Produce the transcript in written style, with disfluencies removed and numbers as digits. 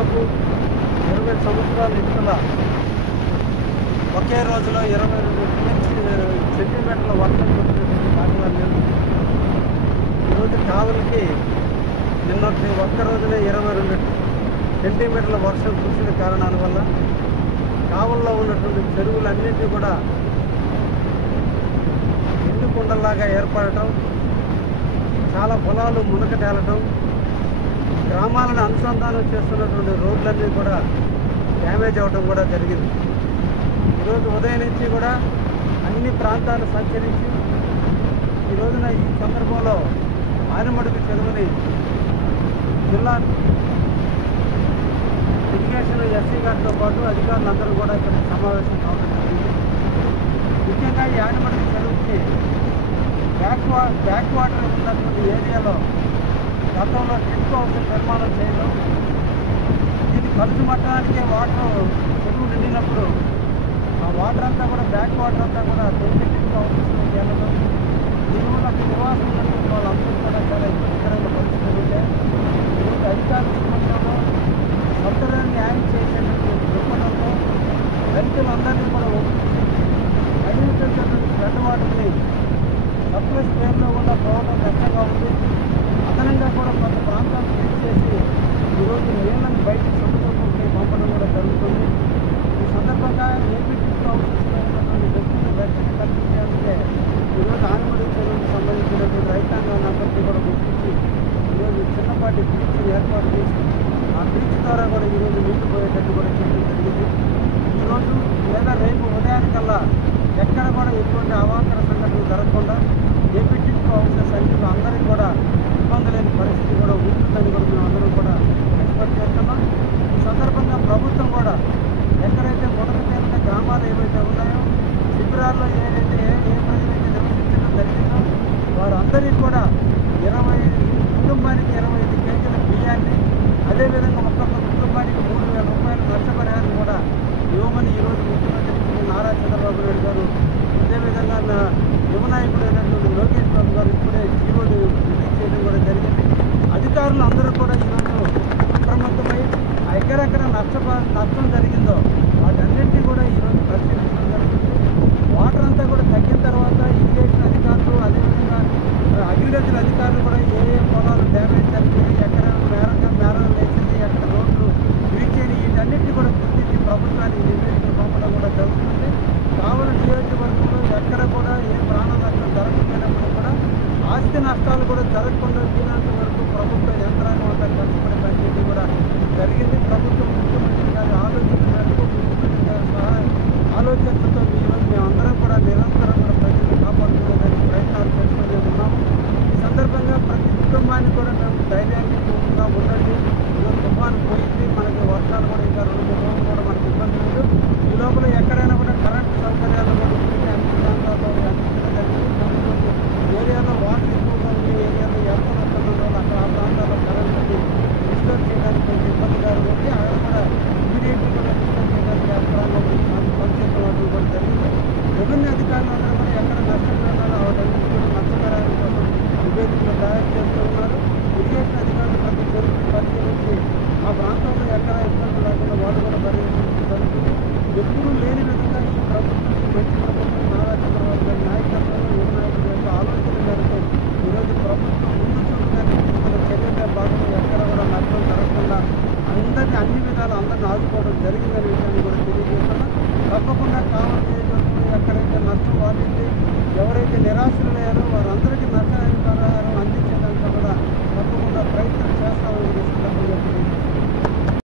దాదాపు 20 సంవత్సరాల ఇటీవల ఒకే రోజులో 22 సెంటీమీటర్ల వర్షం కురిసినటువంటి దాఖలాలు లేవు. ఈరోజు కావలికి నిన్నటి ఒక్క రోజునే 22 సెంటీమీటర్ల వర్షం కురిసిన కారణాల వల్ల కావల్లో ఉన్నటువంటి చెరువులన్నింటినీ కూడా ఎండు కుండల్లాగా ఏర్పడటం, చాలా పొలాలు మునక తేలటం, గ్రామాలను అనుసంధానం చేస్తున్నటువంటి రోడ్లన్నీ కూడా డ్యామేజ్ అవ్వటం కూడా జరిగింది. ఈరోజు ఉదయం నుంచి కూడా అన్ని ప్రాంతాలు సంచరించి ఈ రోజున ఈ సందర్భంలో ఆనమడుగు చెరువుని జిల్లా ఇరిగేషన్ ఎస్సీ గారితో పాటు అధికారులందరూ కూడా ఇక్కడ సమావేశం కావడం జరిగింది. ముఖ్యంగా ఈ ఆనమడుగు చెరువుకి బ్యాక్ వాటర్ ఉన్నటువంటి ఏరియాలో గతంలో డ్రిప్ హౌస్ నిర్మాణం చేయడం, దీని ఖర్చు మట్టడానికే వాటర్ చెరువు నిండినప్పుడు ఆ వాటర్ అంతా కూడా బ్యాక్ వాటర్ అంతా కూడా డ్రిప్ హౌసెస్లోకి వెళ్ళడం, దీనివల్ల నివాసం ఉన్నటువంటి వాళ్ళందరూ కూడా చాలా ఇబ్బందికరమైన పరిస్థితులు ఉంటే ఈరోజు అధికారుల సమక్షంలో సత్వరం న్యాయం చేసేటువంటి దృక్పథంతో రైతులందరినీ కూడా ఒప్పించి అడిగినటువంటి ఫ్లడ్ వాటర్ని సర్ప్లస్ పేరులో కూడా పోవడం కష్టంగా ఉంది. అదనంగా కూడా కొంత ప్రాంతాలు క్లీన్ చేసి ఈరోజు నీళ్ళని బయటికి సముద్రంలోకి పంపడం కూడా జరుగుతుంది. ఈ సందర్భంగా ఏపీ డ్రిప్ హౌసెస్లో ఉన్నటువంటి వ్యక్తులు రక్షణ కల్పించాలంటే ఈరోజు ఆనమడుగు చెరువుకు సంబంధించినటువంటి రైతాంగాన్ని అందరికీ కూడా గుర్తించి ఈరోజు చిన్నపాటి బ్రిడ్జ్ ఏర్పాటు చేసి ఆ బ్రిడ్జ్ ద్వారా కూడా ఈరోజు నీళ్లు పోయేటట్టు కూడా చేయడం జరిగింది. ఈరోజు లేదా రేపు ఉదయానికల్లా ఎక్కడ కూడా ఎటువంటి అవాంతర సంఘటనలు జరగకుండా ఏపీ డ్రిప్ హౌసెస్ అన్నింటిలో అందరికీ కూడా ఇబ్బంది లేని పరిస్థితి కూడా ఉంటుందని కూడా మేము అందరం కూడా ఎక్స్పెక్ట్ చేస్తున్నాం. ఈ సందర్భంగా ప్రభుత్వం కూడా ఎక్కడైతే మునక తేలిన గ్రామాలు ఏవైతే ఉన్నాయో, శిబిరాల్లో ఏ ప్రజలైతే నివసించడం జరిగిందో వారందరికీ కూడా కుటుంబానికి 25 కేజీల బియ్యాన్ని, అదేవిధంగా ఒక్కొక్క కుటుంబానికి 3,000 రూపాయల నష్టపరిహారం కూడా ఇవ్వమని ఈరోజు ముఖ్యమంత్రి నారా చంద్రబాబు నాయుడు గారు, అదేవిధంగా యువ నాయకుడు అయినటువంటి లోకేష్ బాబు గారు ఇప్పుడే జీవోలు రిలీజ్ చేయడం కూడా జరిగింది. అధికారులు అందరూ కూడా ఈరోజు అప్రమత్తమై ఎక్కడెక్కడ నష్టం జరిగిందో వాటన్నింటినీ కూడా ఈరోజు పరిశీలించడం జరుగుతుంది. వాటర్ అంతా కూడా తగ్గిన తర్వాత ఇరిగేషన్ అధికారులు, అదేవిధంగా అగ్రికల్చర్ అధికారులు కూడా ఏ పొలాలు డ్యామేజ్ జరిగింది, ఎక్కడ మేరలు వేసింది, ఎక్కడ రోడ్లు విరిచేది, వీటన్నింటినీ కూడా గుర్తించి ప్రభుత్వానికి నివేదికలు పంపడం కూడా జరుగుతుంది. కావలి నియోజకవర్గంలో ఎక్కడ కూడా ఏ ప్రాణ నష్టం జరగకపోయినప్పుడు కూడా ఆస్తి నష్టాలు కూడా జరగకుండా వీలంత వరకు ప్రభుత్వ యంత్రాంగం అంతా కష్టపడి పనిచేయడం కూడా జరిగింది. ప్రభుత్వం ముఖ్యమంత్రి గారి ఆలోచన మేరకు, ముఖ్యమంత్రి గారి ఆలోచనలతో ఈరోజు మేమందరం కూడా నిరంతరం కూడా ప్రజలను కాపాడుకునేదానికి ప్రయత్నాలు చేస్తూనే ఉన్నాము. ఈ సందర్భంగా ప్రతి కుటుంబానికి కూడా మేము ధైర్యాన్ని ఉండండి. ఈరోజు తుఫాను పోయింది, మనకి వర్షాలు కూడా ఇంకా 2-3 రోజులు కూడా మనకి ఇబ్బంది లేదు. ఈ లోపల ఎక్కడైనా కూడా కరెంటు సౌకర్యాలు కూడా ఇప్పటికీ అన్ని ప్రాంతాల్లో అందించడం జరిగింది. కొన్ని ఏరియాలో వాటర్ ఎక్కువగా ఉండే ఏరియాలో ఎంత నష్టం ఉందో అక్కడ ఆ ప్రాంతాల్లో కరెంటు రిస్టోర్ చేయడానికి కొంచెం ఇబ్బందిగా ఉంది. అక్కడ కూడా ఇమీడియట్లీ కూడా రిస్టోర్ చేయడానికి యంత్రాంగం పనిచేయడం కూడా జరిగింది. రెవెన్యూ అధికారులందరూ కూడా ఎక్కడ నష్టపోయినారో వాటన్నిటి కూడా నష్టపరిహారం కోసం నివేదికలు తయారు చేస్తూ ఉన్నారు. ఇరిగేషన్ అధికారులు ప్రతి చెరువుని పరిశీలించి ఆ ప్రాంతంలో ఎక్కడ ఇబ్బందులు లేకుండా వాళ్ళు కూడా పరిశీలించడం జరుగుతుంది. ఎప్పుడూ లేని విధంగా ఈ ప్రభుత్వం, ఈ మంచి ప్రభుత్వం నారా చంద్రబాబు గారి నాయకత్వంలో, యువ నాయకుల యొక్క ఆలోచన మేరకు ఈరోజు ప్రభుత్వం ముందు చూపుగానే తీసుకున్న చర్యల భాగంగా ఎక్కడ కూడా నష్టం జరగకుండా అందరినీ అన్ని విధాలు అందరిని ఆదుకోవడం జరిగిందనే విషయాన్ని కూడా తెలియజేస్తున్నాం. తప్పకుండా కావలి నియోజకవర్గంలో ఎక్కడైతే నష్టం వాటింది, ఎవరైతే నిరాశ్రులయ్యారో వారందరికీ నష్టపరిహారం అందించేదానికి కూడా తప్పకుండా ప్రయత్నం చేస్తామని